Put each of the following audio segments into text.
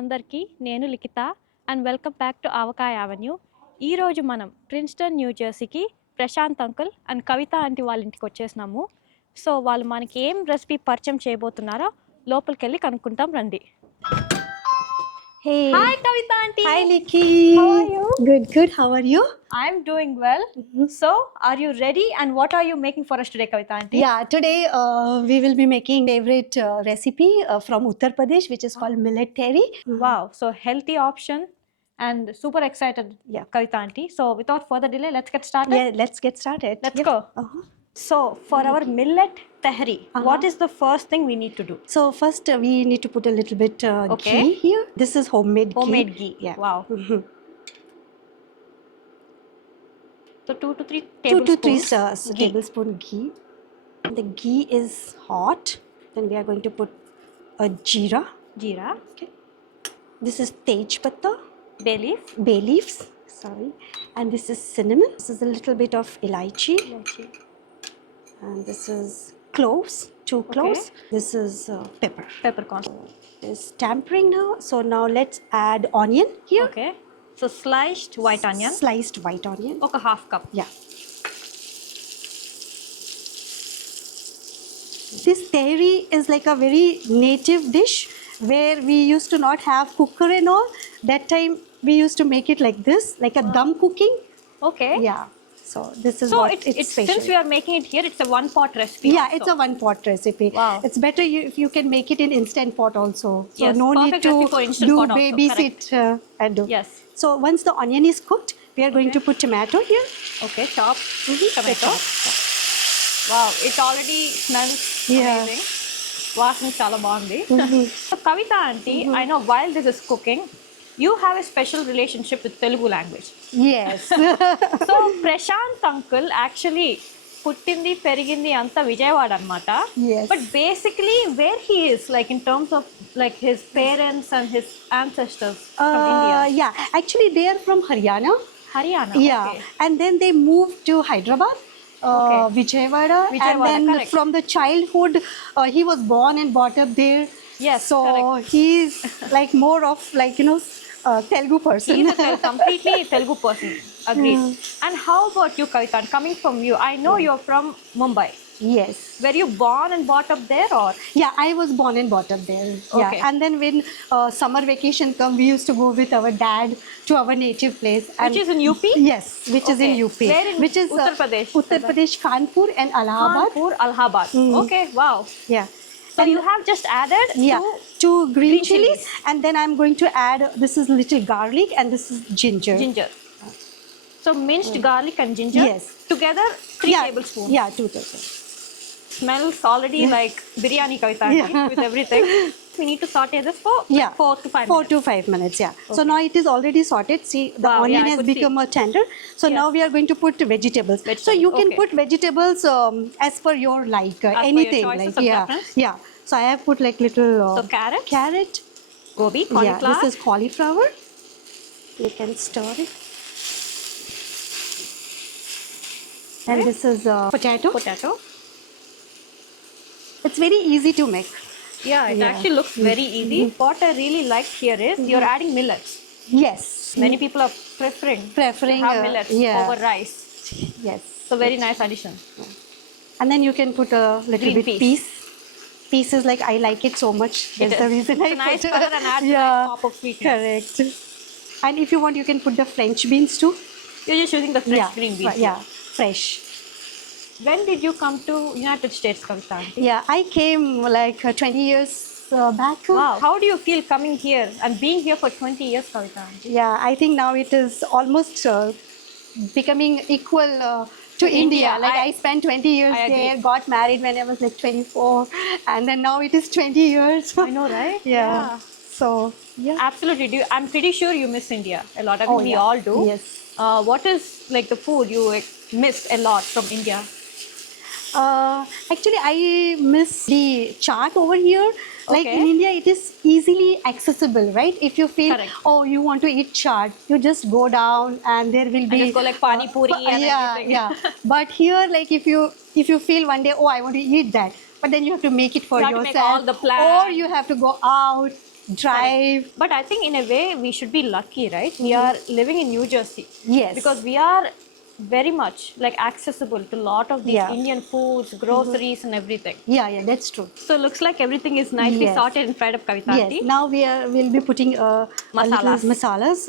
అందరికీ నేను Likhitha and welcome back to Avakaya avenue. ఈరోజు మనం ప్రిన్స్టన్ న్యూ జెర్సీకి Prashanth uncle and Kavitha aunty వాళ్ళ ఇంటికి వచ్చేసినాము. సో వాళ్ళు మనకి ఏం రెసిపీ పరిచయం చేయబోతున్నారో లోపలికి వెళ్ళి కనుక్కుంటాం రండి. Hey. Hi Kavita aunty. Hi Likhi. How are you? Good, good. How are you? I'm doing well. So are you ready and what are you making for us today Kavita aunty? Yeah, today we will be making favorite recipe from Uttar Pradesh, which is called millet terry. Wow, so healthy option and super excited. Yeah. Kavita aunty. So without further delay, let's get started. Yeah, let's get started. Let's Yeah. go. So for our millet tehri, what is the first thing we need to do? So first we need to put a little bit Okay. ghee here. This is homemade Homemade ghee. Yeah. Wow. Mhm. So 2 to 3 2 to 3 tablespoons. Ghee. tablespoon ghee. The ghee is hot. Then we are going to put a jeera. Jeera, Okay. This is tej patta, bay leaf, bay leaves. Sorry. And this is cinnamon. This is a little bit of elaichi. And this is cloves, 2 cloves. This is pepper. peppercorn. It's tempering now. So now let's add onion here. Okay. So sliced white onion. Sliced white onion. Oka half cup. Yeah. This tehri is like a very native dish where we used to not have cooker and all. That time we used to make it like this, like a dum cooking. Okay. Yeah. So this is So what it's special. since we are making it here, it's a one pot recipe. Yeah, also. it's a one pot recipe. Wow. It's better if you can make it in instant pot also. So Yes, no need perfect to recipe for instant do pot also, babysit and do. Yes. So once the onion is cooked, we are going to put tomato here. Okay, chopped tomato. Chop. Wow, it already smells Yeah. amazing. వాసన చాలా బాగుంది. So Kavita aunty, I know while this is cooking, you have a special relationship with Telugu language. Yes. So Prashant uncle actually పుట్టింది పెరిగింది అంతా విజయవాడ అన్నమాట. Yes. But basically where he is, like in terms of like his parents and his ancestors from India. Yeah, actually they are from Haryana. Haryana. Yeah, Okay. and then they moved to Hyderabad. Okay. Vijayawada, and Vijayawada, then correct. from the childhood he was born and brought up there. Yes, so correct. he's like more of like Telugu person. He's a completely Telugu person. Agreed. And how about you, Kavita? Coming from you, I know you're from Mumbai. Yes. Were you born and brought up there, or? Yeah, I was born and brought up there. Okay. Yeah, and then when summer vacation come, we used to go with our dad to our native place. Which is in UP? Yes, which is in Okay. UP. Where in which is Uttar Pradesh? Uttar Pradesh, Kanpur and Allahabad. Kanpur, Allahabad. Okay, wow. Yeah. So you have just added Yeah, two 2 green chilies. chilies, and then I'm going to add, this is little garlic and this is ginger. ginger. So minced garlic and ginger. Yes. Together 3 Yeah, tablespoons. Yeah, 2 tablespoons. Smells already like biryani, Kavita, with everything. We need to saute this for Yeah, 4 to 5 4 minutes. to 5 minutes. Yeah. So now it is already sorted. See, the Wow, onion yeah, I has could become see. a tender. So Yes. now we are going to put vegetables. So you can okay. put vegetables as per your like per your anything. choices Like of yeah, preference? yeah. So I have put like little So carrot, carrot. gobi, Yeah, cauliflower. this is cauliflower. You can stir it. And this is potato. potato. It's very easy to make. Yeah, it Yeah. actually looks very easy. What I really liked here is you're adding millets. Yes. Many people are preferring Preferring, to have millets yeah. over rice. Yes. So very nice addition. And then you can put a little Green bit peas. peas. Peas is like I like it so much. That's the is. reason It's I a nice put. color and adds a nice yeah, pop of sweetness. correct. And if you want, you can put the French beans too. You're just using the fresh yeah, green beans. Yeah, fresh. When did you come to United States, Kavita? Yeah, I came like 20 years back. Wow. How do you feel coming here and being here for 20 years, Kavita? Yeah, I think now it is almost becoming equal to India. India. Like I spent 20 years I agree. there, got married when I was like 24, and then now it is 20 years. I know, right? Yeah. So, yeah. Absolutely. I'm pretty sure you miss India a lot. I mean, we yeah. all do. Yes. What is like the food you miss a lot from India? Actually, I miss the chaat over here. Like Okay. in India, it is easily accessible, right? If you feel, Correct. oh, you want to eat chaat, you just go down and there will be. just go like pani puri and yeah, everything. yeah. But here, like if you feel one day, oh, I want to eat that, but then you have to make it for You have to yourself, make all the plans. or you have to go out. drive. But I think in a way we should be lucky, right? We are living in New Jersey. Yes. Because we are very much like accessible to a lot of these Yeah. Indian foods, groceries and everything. Yeah, that's true. So looks like everything is nicely Yes. sorted and fried up, Kavita Yes. aunty. Now we'll be putting a little Masalas. masalas.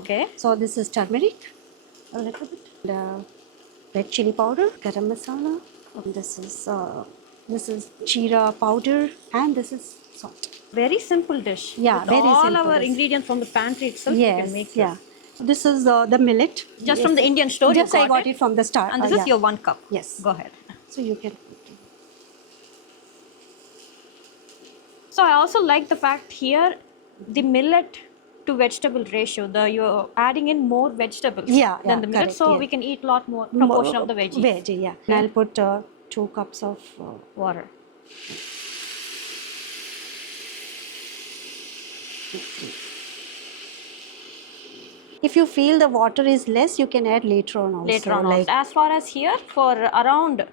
Okay. So this is turmeric, a little bit. The red chili powder, garam masala. This is jeera powder, and this is salt. Very simple dish. Yeah, With very all simple our dish. ingredients from the pantry itself, you Yes. can make Yeah. this. This is the millet. Just from the Indian store, Just you I got it from the start. And this is yeah. your 1 cup. Yes. Go ahead. So you can. So I also like the fact here, the millet to vegetable ratio. You're adding in more vegetables Yeah, than the millet, correct, so yeah. we can eat a lot more proportion of the veggies. Veggie, yeah. And I'll put 2 cups of Water. If you feel the water is less, you can add later on also. Later on, as far as here, for around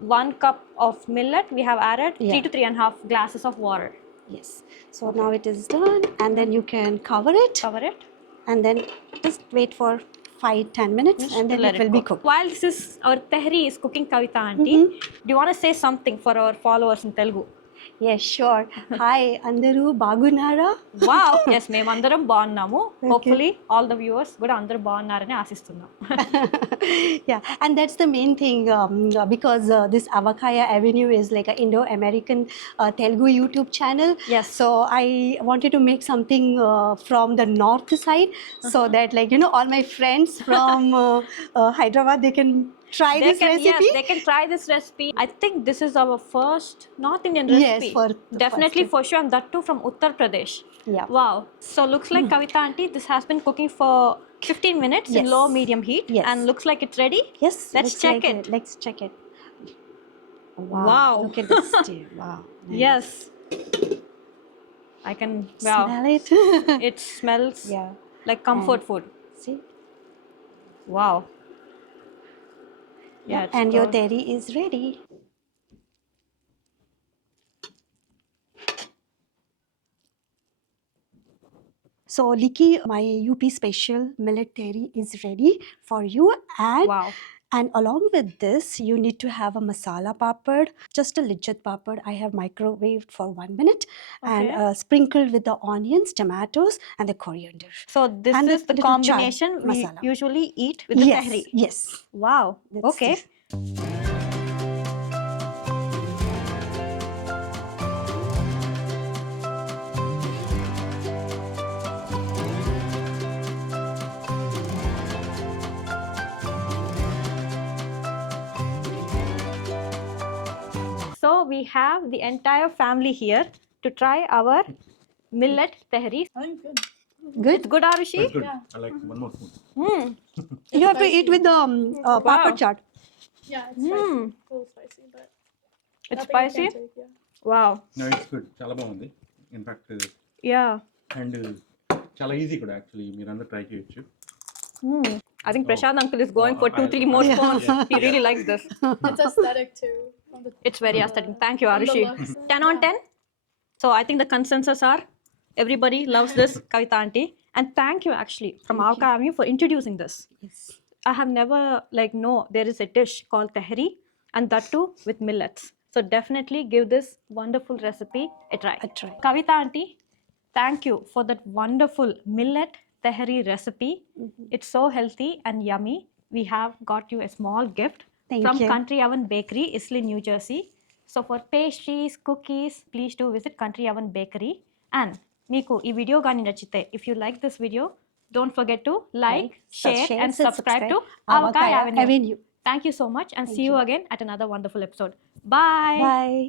1 cup of millet, we have added 3 to 3.5 glasses of water. Yes. So now it is done, and then you can cover it, Cover it. and then just wait for 5-10 minutes, and then Let it will be go. cooked. While this is our tehri is cooking, Kavita aunty, do you want to say something for our followers in Telugu? Yes, sure. Hi, Andaru Bagunara. Wow. Yes, మేమందరం బాగున్నాము. Hopefully all the viewers కూడా అందరూ బాగున్నారని ఆశిస్తున్నాం. Yeah, and that's the main thing because this Avakaya Avenue is like an Indo-American Telugu YouTube channel. Yes. So I wanted to make something from the north side so that all my friends from Hyderabad, they can try this recipe. Yes, they can try this recipe. I think this is our first North Indian recipe. Yes, definitely for sure, and that too from Uttar Pradesh. Yeah. Wow. So looks like Kavita aunty, this has been cooking for 15 minutes in Yes. low medium heat, Yes. and looks like it's ready. Yes. Let's check it. Let's check it. Wow. Wow. Look at this steam. Wow. Nice. Yes. I can Smell it. It smells Yeah. like comfort food. See? Wow. Yeah, it's And your good. dairy is ready. So, Liki, my UP special millet dairy is ready for you. Wow. And along with this, you need to have a masala papad, just a lijjat papad. I have microwaved for 1 minute and Okay. sprinkled with the onions, tomatoes, and the coriander. So this And is the little chaat combination we masala. usually eat with the Yes, tehri. yes. Wow. That's Okay. this. So we have the entire family here to try our millet tehri. I'm good. Good. Good, Arushi? That's good. Yeah. I like one more spoon. Mm. You have to eat with the papad chaat. Yeah, it's spicy. Mm. A little spicy, but It's nothing I spicy? can't take, yeah. Wow. No, it's good. చాలా బాగుంది in fact Yeah. And చాలా easy కూడా actually మీరు అందరూ try చేయొచ్చు Mm. I think Oh. Prashant uncle is going for 2-3 more Yeah. spoons. Yeah. He really likes this. It's aesthetic too. On the, It's very on aesthetic. the- Thank you, on the Arushi. looks. 10 on 10. So I think the consensus are everybody loves this, Kavita aunty. And thank you actually from Avka Avenue for introducing this. Yes. I have never there is a dish called tehri, and that too with millets. So definitely give this wonderful recipe a try. A try. Kavita aunty, thank you for that wonderful millet tehri recipe. It's so healthy and yummy. We have got you a small gift Thank from you. Country Oven Bakery, Islay, New Jersey. So for pastries, cookies, please do visit Country Oven Bakery. And Meeku, ee video gaani nachite, if you like this video, don't forget to like, share and subscribe to Avakaya Avenue. Thank you so much and see you again at another wonderful episode. Bye. Bye.